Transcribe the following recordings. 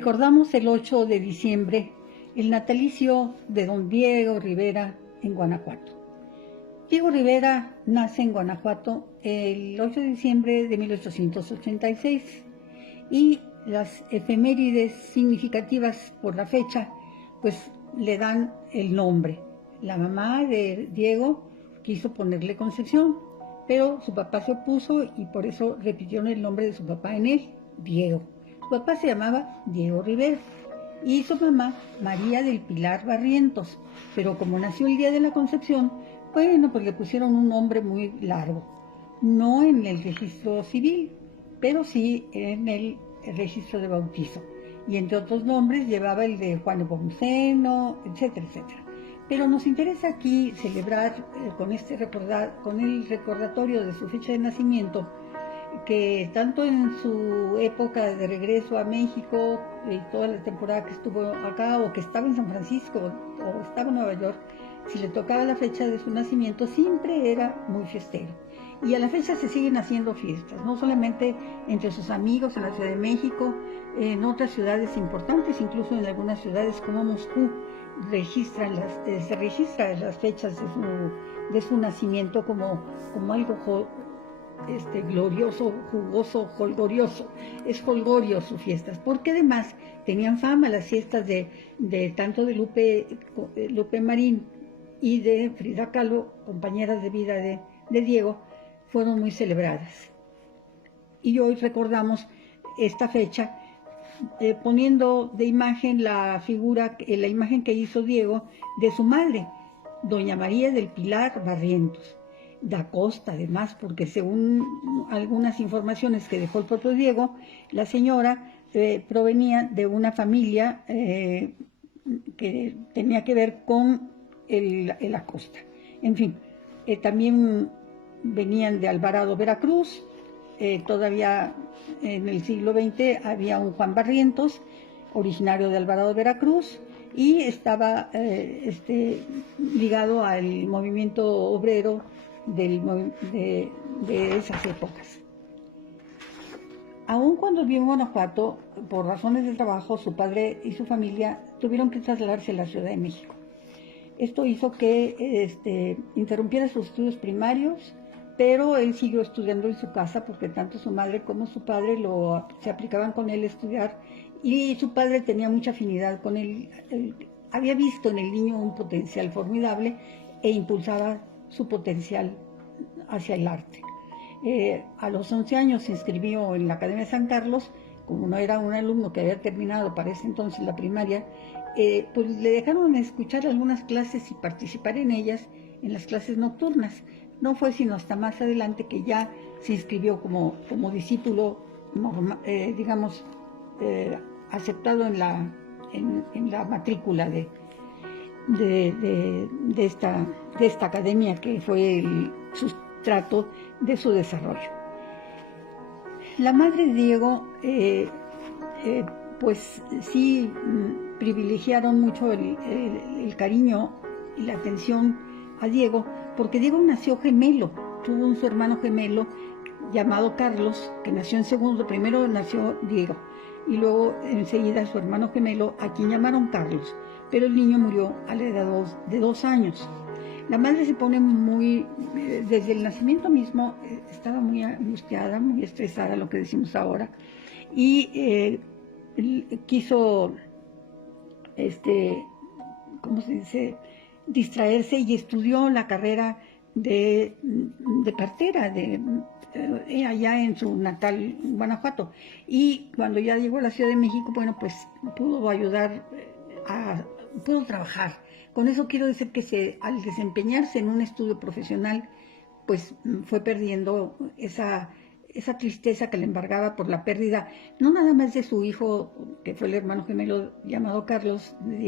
Recordamos el 8 de diciembre, el natalicio de don Diego Rivera en Guanajuato. Diego Rivera nace en Guanajuato el 8 de diciembre de 1886 y las efemérides significativas por la fecha pues le dan el nombre. La mamá de Diego quiso ponerle Concepción, pero su papá se opuso y por eso repitieron el nombre de su papá en él, Diego. Su papá se llamaba Diego Rivera y su mamá María del Pilar Barrientos, pero como nació el día de la Concepción, bueno, pues le pusieron un nombre muy largo, no en el registro civil, pero sí en el registro de bautizo. Y entre otros nombres llevaba el de Juan Nepomuceno, etcétera, etcétera. Pero nos interesa aquí celebrar con el recordatorio de su fecha de nacimiento, que tanto en su época de regreso a México y toda la temporada que estuvo acá, o que estaba en San Francisco o estaba en Nueva York, si le tocaba la fecha de su nacimiento, siempre era muy fiestero. Y a la fecha se siguen haciendo fiestas, no solamente entre sus amigos en la Ciudad de México, en otras ciudades importantes, incluso en algunas ciudades como Moscú, se registran las fechas de su nacimiento como algo glorioso, jugoso, holgorioso. Es holgorio sus fiestas, porque además tenían fama las fiestas de tanto de Lupe Marín y de Frida Kahlo, compañeras de vida de Diego, fueron muy celebradas. Y hoy recordamos esta fecha poniendo de imagen la imagen que hizo Diego de su madre, doña María del Pilar Barrientos da Costa, además, porque según algunas informaciones que dejó el propio Diego, la señora provenía de una familia que tenía que ver con el Acosta. En fin, también venían de Alvarado, Veracruz. Todavía en el siglo XX había un Juan Barrientos, originario de Alvarado, Veracruz, y estaba ligado al movimiento obrero de esas épocas. Aun cuando vivió en Guanajuato, por razones de trabajo, su padre y su familia tuvieron que trasladarse a la Ciudad de México. Esto hizo que interrumpiera sus estudios primarios, pero él siguió estudiando en su casa porque tanto su madre como su padre se aplicaban con él a estudiar, y su padre tenía mucha afinidad con él. Había visto en el niño un potencial formidable e impulsaba su potencial hacia el arte. A los 11 años se inscribió en la Academia de San Carlos. Como no era un alumno que había terminado para ese entonces la primaria, pues le dejaron escuchar algunas clases y participar en ellas, en las clases nocturnas. No fue sino hasta más adelante que ya se inscribió como discípulo, aceptado en la matrícula de esta academia, que fue el sustrato de su desarrollo. La madre de Diego, pues sí, privilegiaron mucho el cariño y la atención a Diego, porque Diego nació gemelo, tuvo su hermano gemelo llamado Carlos, que nació en segundo. Primero nació Diego y luego enseguida su hermano gemelo, a quien llamaron Carlos, pero el niño murió a la edad de 2 años. La madre se pone desde el nacimiento mismo, estaba muy angustiada, muy estresada, lo que decimos ahora, y quiso, ¿cómo se dice?, distraerse, y estudió la carrera de partera allá en su natal Guanajuato. Y cuando ya llegó a la Ciudad de México, bueno, pues pudo trabajar. Con eso quiero decir que al desempeñarse en un estudio profesional, pues fue perdiendo esa tristeza que le embargaba por la pérdida, no nada más de su hijo, que fue el hermano gemelo llamado Carlos, de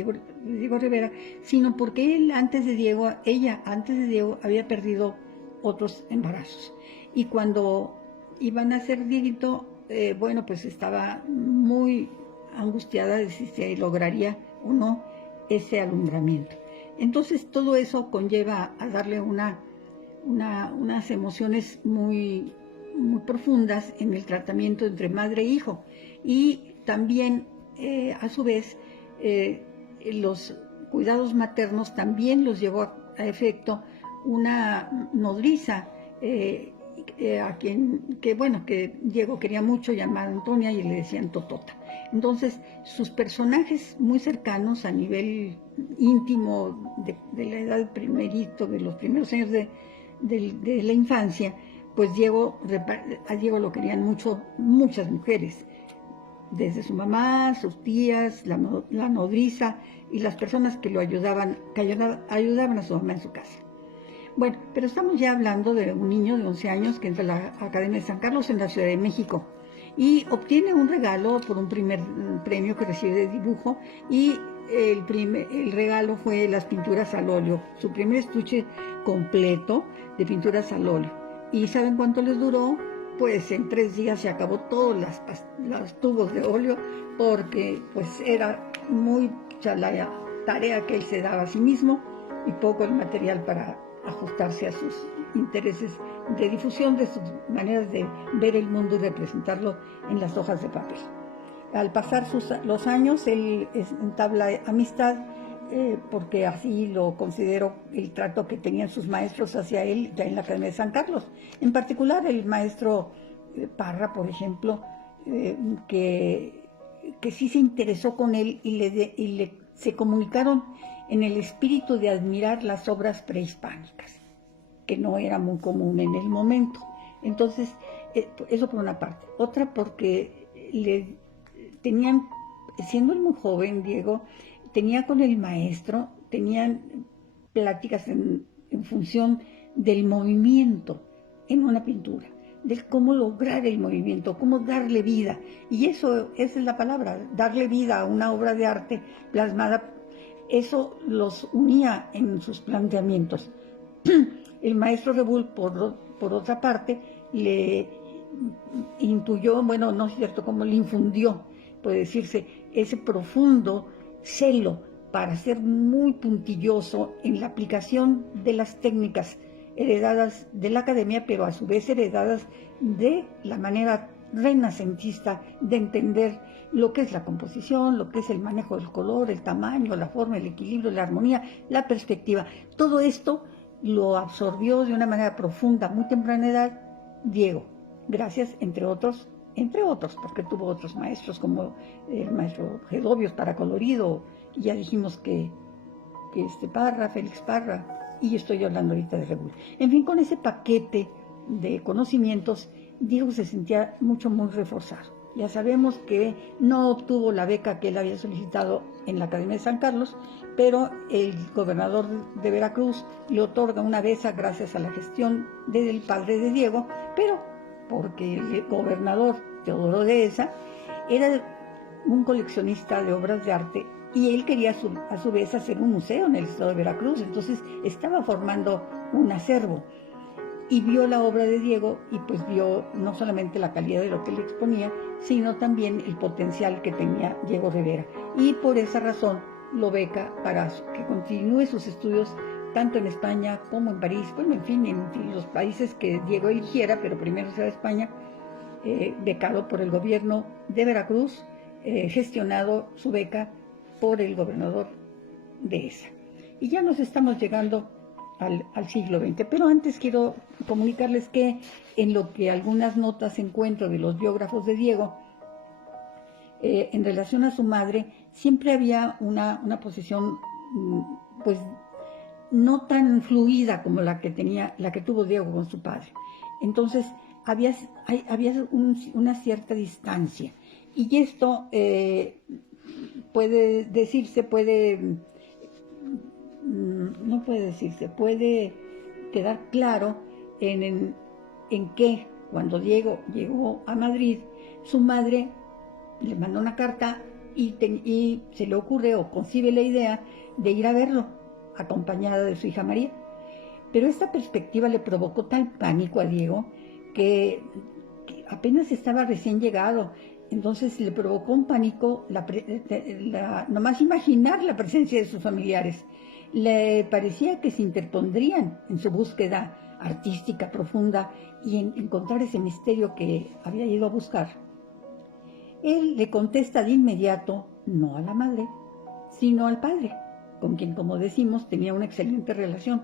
Diego Rivera, sino porque ella antes de Diego había perdido otros embarazos. Y cuando iban a ser Dieguito, bueno, pues estaba muy angustiada de si se lograría o no ese alumbramiento. Entonces todo eso conlleva a darle unas emociones muy profundas en el tratamiento entre madre e hijo. Y también a su vez, los cuidados maternos también los llevó a efecto una nodriza, a quien, que Diego quería mucho, llamada Antonia, y le decían Totota. Entonces, sus personajes muy cercanos a nivel íntimo de la edad primerito, de los primeros años de la infancia, pues a Diego lo querían mucho muchas mujeres, desde su mamá, sus tías, la nodriza y las personas que lo ayudaban a su mamá en su casa. Bueno, pero estamos ya hablando de un niño de 11 años que entra a la Academia de San Carlos en la Ciudad de México y obtiene un regalo por un primer premio que recibe de dibujo, y el regalo fue las pinturas al óleo, su primer estuche completo de pinturas al óleo. ¿Y saben cuánto les duró? Pues en 3 días se acabó todos los tubos de óleo, porque pues era mucha la tarea que él se daba a sí mismo y poco el material para ajustarse a sus intereses de difusión de sus maneras de ver el mundo y representarlo en las hojas de papel. Al pasar los años, él entabla amistad, porque así lo considero el trato que tenían sus maestros hacia él ya en la Academia de San Carlos. En particular, el maestro Parra, por ejemplo, que sí se interesó con él y se comunicaron en el espíritu de admirar las obras prehispánicas, que no era muy común en el momento. Entonces, eso por una parte. Otra, porque siendo él muy joven, Diego, tenía con el maestro, tenían pláticas en función del movimiento en una pintura, de cómo lograr el movimiento, cómo darle vida. Y esa es la palabra, darle vida a una obra de arte plasmada. Eso los unía en sus planteamientos. El maestro Rebull, por otra parte, le intuyó, no es cierto, como le infundió, puede decirse, ese profundo celo para ser muy puntilloso en la aplicación de las técnicas heredadas de la academia, pero a su vez heredadas de la manera renacentista de entender lo que es la composición, lo que es el manejo del color, el tamaño, la forma, el equilibrio, la armonía, la perspectiva. Todo esto lo absorbió de una manera profunda, muy temprana edad, Diego, gracias, entre otros, porque tuvo otros maestros, como el maestro Gedovios para colorido, y ya dijimos que Parra, Félix Parra, y estoy hablando ahorita de Rebull. En fin, con ese paquete de conocimientos, Diego se sentía muy reforzado. Ya sabemos que no obtuvo la beca que él había solicitado en la Academia de San Carlos, pero el gobernador de Veracruz le otorga una beca gracias a la gestión del padre de Diego, pero porque el gobernador Teodoro Dehesa era un coleccionista de obras de arte y él quería a su vez hacer un museo en el estado de Veracruz, entonces estaba formando un acervo. Y vio la obra de Diego y pues vio no solamente la calidad de lo que le exponía, sino también el potencial que tenía Diego Rivera. Y por esa razón lo beca para que continúe sus estudios tanto en España como en París, en fin, en los países que Diego eligiera, pero primero se va a España, becado por el gobierno de Veracruz, gestionado su beca por el gobernador Dehesa. Y ya nos estamos llegando al siglo XX. Pero antes quiero comunicarles que en lo que algunas notas encuentro de los biógrafos de Diego, en relación a su madre, siempre había una posición, pues, no tan fluida como la que tuvo Diego con su padre. Entonces, había una cierta distancia. Y esto puede quedar claro en que cuando Diego llegó a Madrid, su madre le mandó una carta y se le ocurre o concibe la idea de ir a verlo, acompañada de su hija María. Pero esta perspectiva le provocó tal pánico a Diego que apenas estaba recién llegado. Entonces le provocó un pánico nomás imaginar la presencia de sus familiares. Le parecía que se interpondrían en su búsqueda artística profunda y en encontrar ese misterio que había ido a buscar. Él le contesta de inmediato, no a la madre, sino al padre, con quien, como decimos, tenía una excelente relación.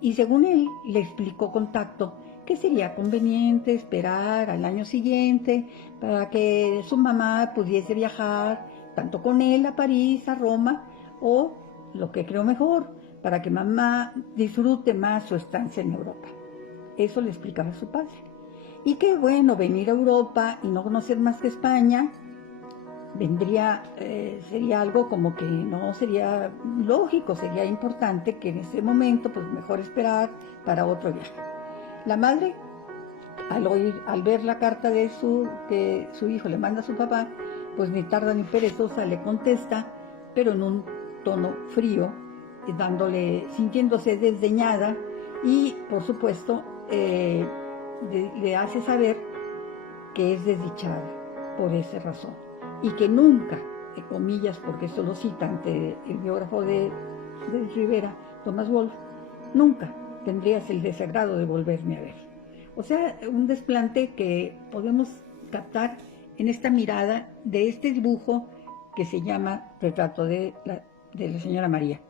Y según él, le explicó con tacto que sería conveniente esperar al año siguiente para que su mamá pudiese viajar tanto con él a París, a Roma, o, lo que creo mejor, para que mamá disfrute más su estancia en Europa. Eso le explicaba a su padre. Y qué bueno venir a Europa y no conocer más que España, sería algo como que no sería lógico, sería importante que en ese momento, pues mejor esperar para otro viaje. La madre, al ver la carta que su hijo le manda a su papá, pues ni tarda ni perezosa le contesta, pero en un tono frío, sintiéndose desdeñada y, por supuesto, le hace saber que es desdichada por esa razón y que nunca, comillas, porque esto lo cita ante el biógrafo de Rivera, Thomas Wolfe, nunca tendrías el desagrado de volverme a ver. O sea, un desplante que podemos captar en esta mirada de este dibujo que se llama Retrato de la señora María.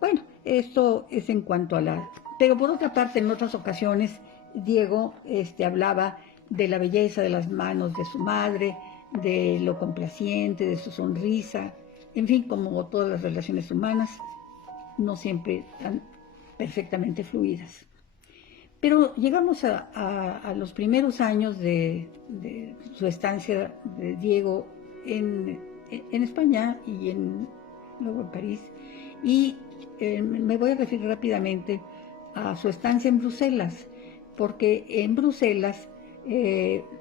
Bueno, esto es en cuanto a la... Pero por otra parte, en otras ocasiones, Diego hablaba de la belleza de las manos de su madre, de lo complaciente, de su sonrisa, en fin, como todas las relaciones humanas, no siempre tan perfectamente fluidas. Pero llegamos a los primeros años de su estancia de Diego en España y luego en París, y me voy a referir rápidamente a su estancia en Bruselas, porque en Bruselas,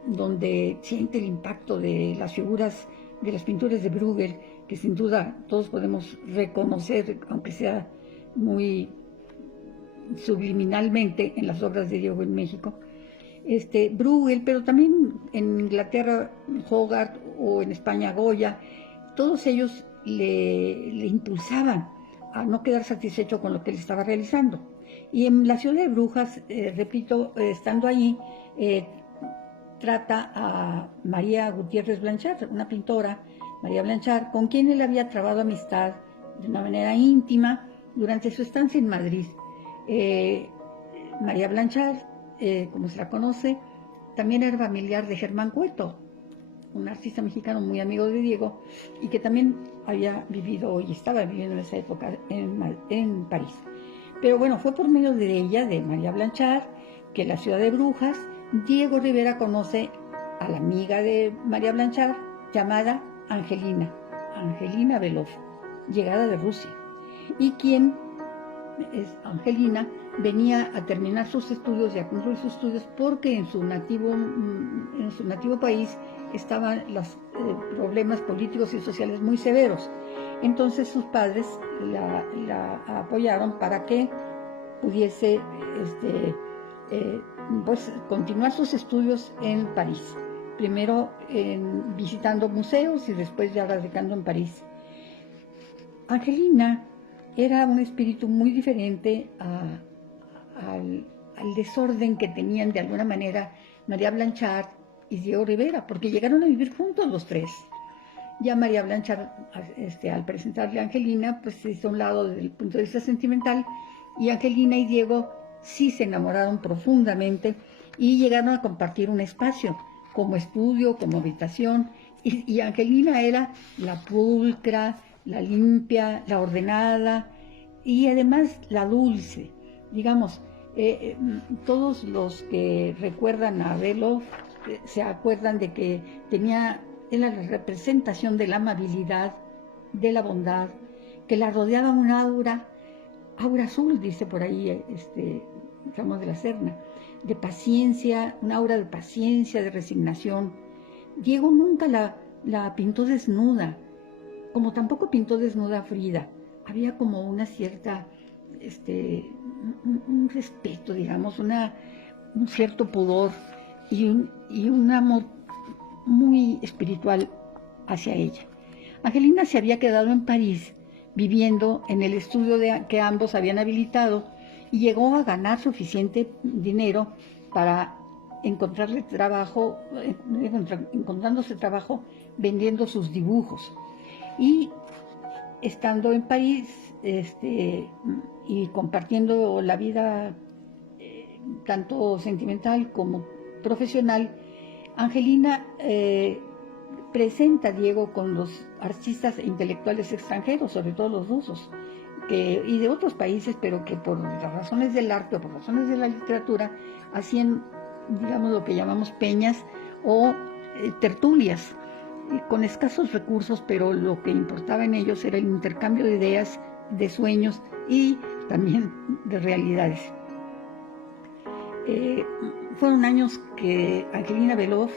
donde siente el impacto de las figuras de las pinturas de Bruegel, que sin duda todos podemos reconocer, aunque sea muy subliminalmente en las obras de Diego en México, Bruegel, pero también en Inglaterra Hogarth o en España Goya, todos ellos le impulsaban a no quedar satisfecho con lo que él estaba realizando. Y en La ciudad de brujas, repito, estando allí, trata a María Gutiérrez Blanchard, una pintora, María Blanchard, con quien él había trabado amistad de una manera íntima durante su estancia en Madrid. María Blanchard, como se la conoce, también era familiar de Germán Cueto, un artista mexicano muy amigo de Diego y que también había vivido y estaba viviendo en esa época en París. Pero bueno, fue por medio de ella, de María Blanchard, que en La ciudad de brujas, Diego Rivera conoce a la amiga de María Blanchard llamada Angelina Belov, llegada de Rusia, y quien Angelina venía a terminar sus estudios y a concluir sus estudios porque en su nativo país estaban los problemas políticos y sociales muy severos. Entonces sus padres la apoyaron para que pudiese pues continuar sus estudios en París, primero visitando museos y después ya radicando en París. Angelina era un espíritu muy diferente al desorden que tenían de alguna manera María Blanchard y Diego Rivera, porque llegaron a vivir juntos los tres. Ya María Blanchard, al presentarle a Angelina, pues se hizo a un lado desde el punto de vista sentimental, y Angelina y Diego sí se enamoraron profundamente y llegaron a compartir un espacio como estudio, como habitación, y Angelina era la pulcra, la limpia, la ordenada y además la dulce. Digamos, todos los que recuerdan a Belov se acuerdan de que era la representación de la amabilidad, de la bondad, que la rodeaba un aura azul, dice por ahí Ramos de la Serna, de paciencia, un aura de paciencia, de resignación. Diego nunca la pintó desnuda, como tampoco pintó desnuda a Frida. Había como una cierta, un respeto, digamos, un cierto pudor y un amor muy espiritual hacia ella. Angelina se había quedado en París, viviendo en el estudio que ambos habían habilitado, y llegó a ganar suficiente dinero para encontrarle trabajo, encontrándose trabajo vendiendo sus dibujos. Y estando en París y compartiendo la vida tanto sentimental como profesional, Angelina presenta a Diego con los artistas e intelectuales extranjeros, sobre todo los rusos, y de otros países, pero que por las razones del arte o por razones de la literatura hacían, digamos, lo que llamamos peñas o tertulias, con escasos recursos, pero lo que importaba en ellos era el intercambio de ideas, de sueños y también de realidades. Fueron años que Angelina Beloff,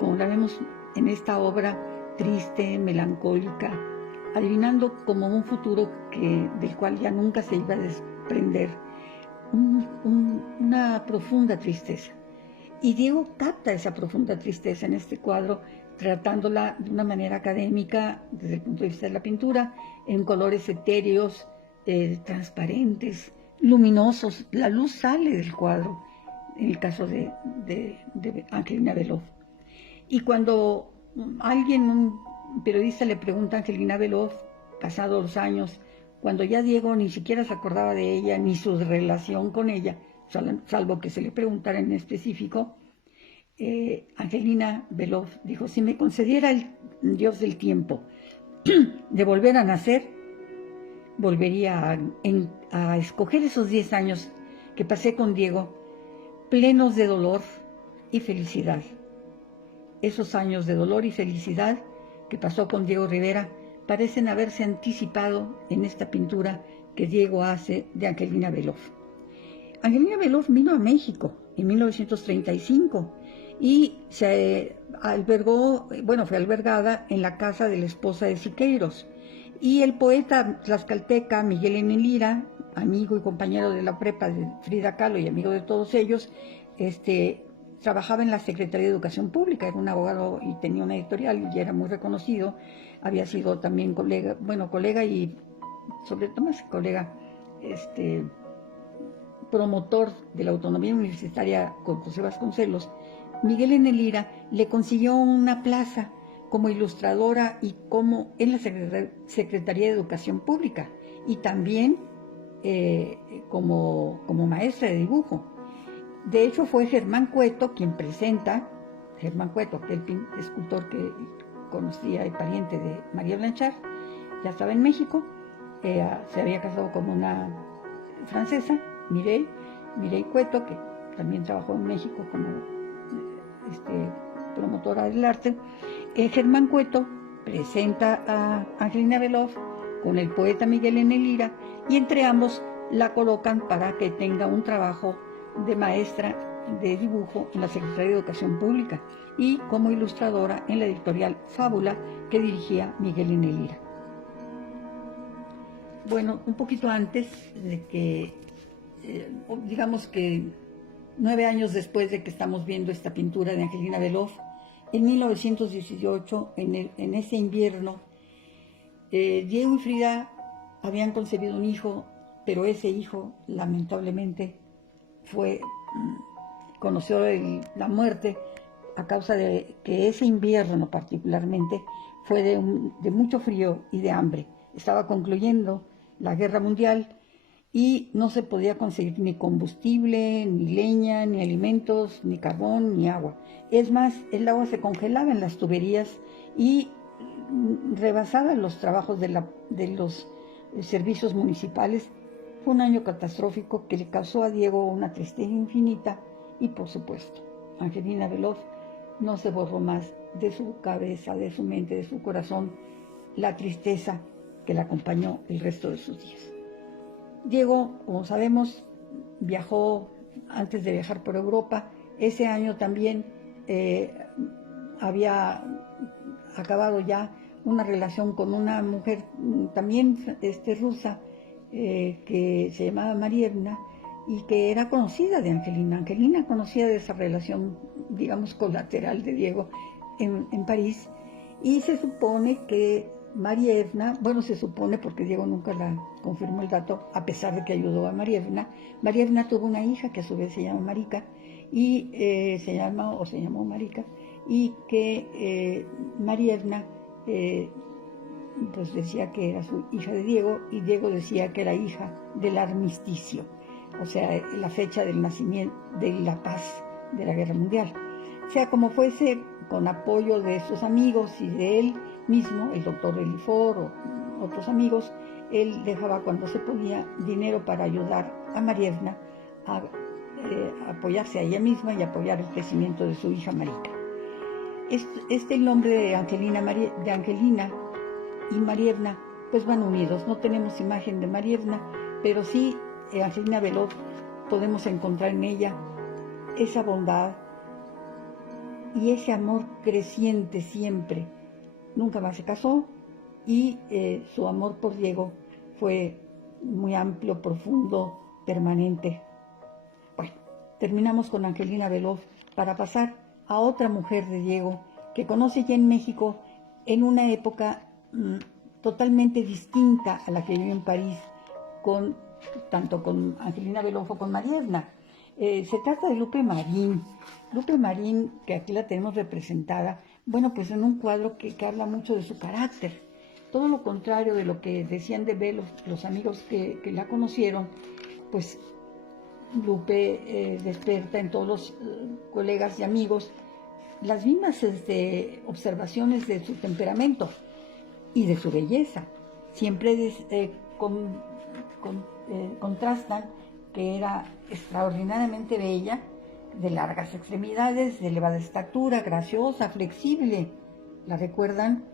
como la vemos en esta obra triste, melancólica, adivinando como un futuro del cual ya nunca se iba a desprender, una profunda tristeza. Y Diego capta esa profunda tristeza en este cuadro, tratándola de una manera académica, desde el punto de vista de la pintura, en colores etéreos, transparentes, luminosos. La luz sale del cuadro, en el caso de Angelina Beloff. Y cuando un periodista le pregunta a Angelina Beloff, pasados los años, cuando ya Diego ni siquiera se acordaba de ella, ni su relación con ella, salvo que se le preguntara en específico, Angelina Beloff dijo: si me concediera el Dios del tiempo de volver a nacer, volvería a escoger esos 10 años que pasé con Diego, plenos de dolor y felicidad. Esos años de dolor y felicidad que pasó con Diego Rivera parecen haberse anticipado en esta pintura que Diego hace de Angelina Beloff. Angelina Beloff vino a México en 1935 y fue albergada en la casa de la esposa de Siqueiros. Y el poeta tlaxcalteca Miguel N. Lira, amigo y compañero de la prepa de Frida Kahlo y amigo de todos ellos, trabajaba en la Secretaría de Educación Pública, era un abogado y tenía una editorial y era muy reconocido. Había sido también colega y sobre todo más colega, promotor de la autonomía universitaria con José Vasconcelos. Miguel N. Lira le consiguió una plaza como ilustradora y como en la Secretaría de Educación Pública y también como maestra de dibujo. De hecho, fue Germán Cueto quien presenta, Germán Cueto, que el escultor que conocía y pariente de María Blanchard, ya estaba en México, se había casado con una francesa, Mireille Cueto, que también trabajó en México como promotora del arte. Germán Cueto presenta a Angelina Beloff con el poeta Miguel N. Lira y entre ambos la colocan para que tenga un trabajo de maestra de dibujo en la Secretaría de Educación Pública y como ilustradora en la editorial Fábula que dirigía Miguel N. Lira. Bueno, un poquito antes de que, digamos que 9 años después de que estamos viendo esta pintura de Angelina Beloff, en 1918, en ese invierno, Diego y Frida habían concebido un hijo, pero ese hijo, lamentablemente, conoció la muerte a causa de que ese invierno particularmente fue de mucho frío y de hambre. Estaba concluyendo la Guerra Mundial y no se podía conseguir ni combustible, ni leña, ni alimentos, ni carbón, ni agua. Es más, el agua se congelaba en las tuberías y rebasaba los trabajos de los servicios municipales. Fue un año catastrófico que le causó a Diego una tristeza infinita y, por supuesto, Angelina Beloff no se borró más de su cabeza, de su mente, de su corazón, la tristeza que la acompañó el resto de sus días. Diego, como sabemos, viajó antes de viajar por Europa. Ese año también había acabado ya una relación con una mujer también rusa que se llamaba Marievna y que era conocida de Angelina. Angelina conocía de esa relación, digamos, colateral de Diego en París, y se supone que Marievna, se supone porque Diego nunca la confirmó el dato, a pesar de que ayudó a Marievna tuvo una hija que a su vez se llama Marica, y se llamó Marica, y que Marievna pues decía que era su hija de Diego, y Diego decía que era hija del armisticio, o sea, la fecha del nacimiento de la paz de la Guerra Mundial. Sea como fuese, con apoyo de sus amigos y de él mismo, el doctor Elifor o otros amigos, él dejaba cuando se podía dinero para ayudar a Marievna a apoyarse a ella misma y apoyar el crecimiento de su hija Marica. El nombre de Angelina y Marievna pues van unidos. No tenemos imagen de Marievna, pero sí Angelina Beloff podemos encontrar en ella esa bondad y ese amor creciente siempre. Nunca más se casó y su amor por Diego fue muy amplio, profundo, permanente. Bueno, terminamos con Angelina Beloff para pasar a otra mujer de Diego que conoce ya en México en una época totalmente distinta a la que vivió en París, tanto con Angelina Beloff o con Marievna. Se trata de Lupe Marín. Lupe Marín, que aquí la tenemos representada, bueno, pues en un cuadro que habla mucho de su carácter. Todo lo contrario de lo que decían de Beloff los amigos que la conocieron, pues Lupe despierta en todos los colegas y amigos las mismas observaciones de su temperamento y de su belleza. Siempre contrastan que era extraordinariamente bella, de largas extremidades, de elevada estatura, graciosa, flexible. La recuerdan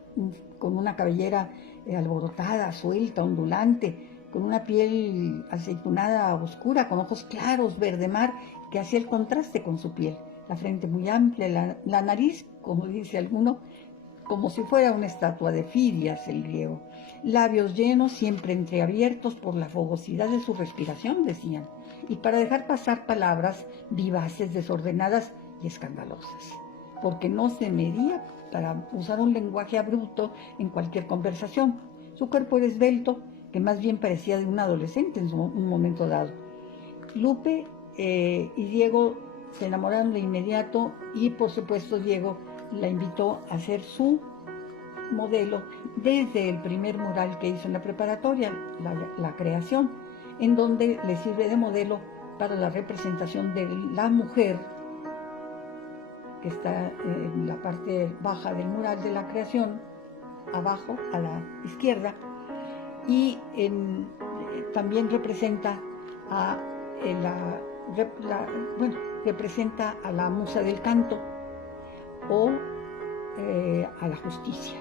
con una cabellera alborotada, suelta, ondulante, con una piel aceitunada oscura, con ojos claros, verde mar, que hacía el contraste con su piel. La frente muy amplia, la nariz, como dice alguno, como si fuera una estatua de Fidias, el griego. Labios llenos, siempre entreabiertos por la fogosidad de su respiración, decían, y para dejar pasar palabras vivaces, desordenadas y escandalosas, porque no se medía para usar un lenguaje abrupto en cualquier conversación. Su cuerpo era esbelto, que más bien parecía de un adolescente en un momento dado. Lupe y Diego se enamoraron de inmediato y, por supuesto, Diego la invitó a ser su modelo desde el primer mural que hizo en la preparatoria, la creación, en donde le sirve de modelo para la representación de la mujer que está en la parte baja del mural de la creación, abajo a la izquierda, y también representa representa a la musa del canto o a la justicia.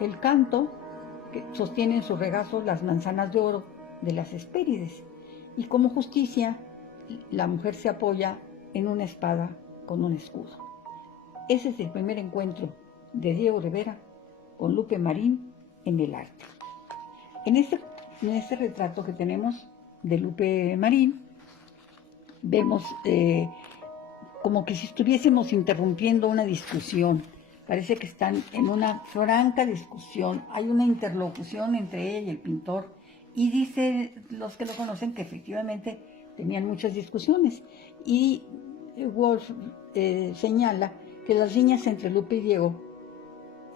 El canto que sostiene en su regazo las manzanas de oro de las Hespérides, y como justicia la mujer se apoya en una espada con un escudo. Ese es el primer encuentro de Diego Rivera con Lupe Marín en el arte. En este retrato que tenemos de Lupe Marín, vemos como que si estuviésemos interrumpiendo una discusión. Parece que están en una franca discusión. Hay una interlocución entre ella y el pintor, y dice los que lo conocen que efectivamente tenían muchas discusiones. Y Wolf señala que las riñas entre Lupe y Diego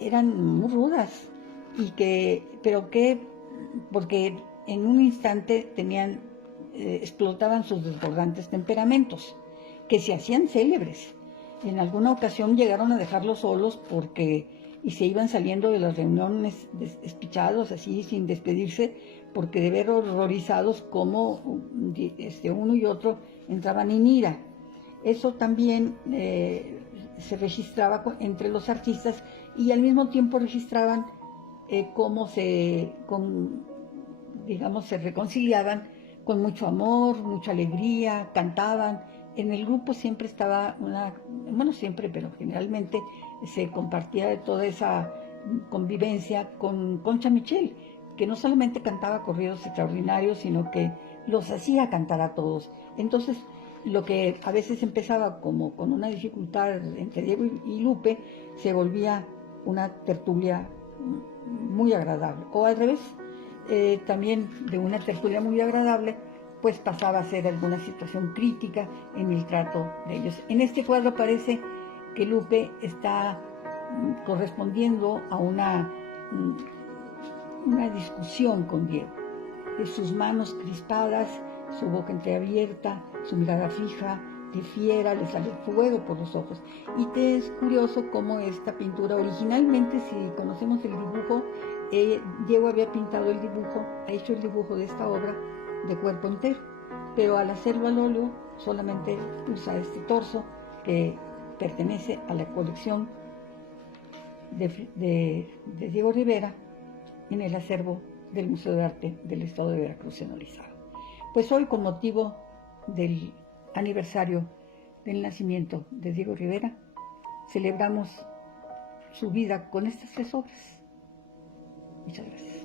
eran muy rudas, porque en un instante explotaban sus desbordantes temperamentos, que se hacían célebres. En alguna ocasión llegaron a dejarlos solos y se iban saliendo de las reuniones despichados, así sin despedirse, porque de ver horrorizados cómo uno y otro entraban en ira. Eso también se registraba entre los artistas, y al mismo tiempo registraban cómo se reconciliaban con mucho amor, mucha alegría, cantaban. En el grupo siempre estaba pero generalmente se compartía de toda esa convivencia con Concha Michel, que no solamente cantaba corridos extraordinarios, sino que los hacía cantar a todos. Entonces, lo que a veces empezaba como con una dificultad entre Diego y Lupe, se volvía una tertulia muy agradable. O al revés, también de una tertulia muy agradable pues pasaba a ser alguna situación crítica en el trato de ellos. En este cuadro parece que Lupe está correspondiendo a una discusión con Diego. De sus manos crispadas, su boca entreabierta, su mirada fija, de fiera, le sale fuego por los ojos. Y te es curioso cómo esta pintura, originalmente, si conocemos el dibujo, Diego había pintado el dibujo, ha hecho el dibujo de esta obra de cuerpo entero, pero al hacerlo al óleo solamente usa este torso que pertenece a la colección de Diego Rivera en el acervo del Museo de Arte del Estado de Veracruz en Orizaba. Pues hoy, con motivo del aniversario del nacimiento de Diego Rivera, celebramos su vida con estas 3 obras. Muchas gracias.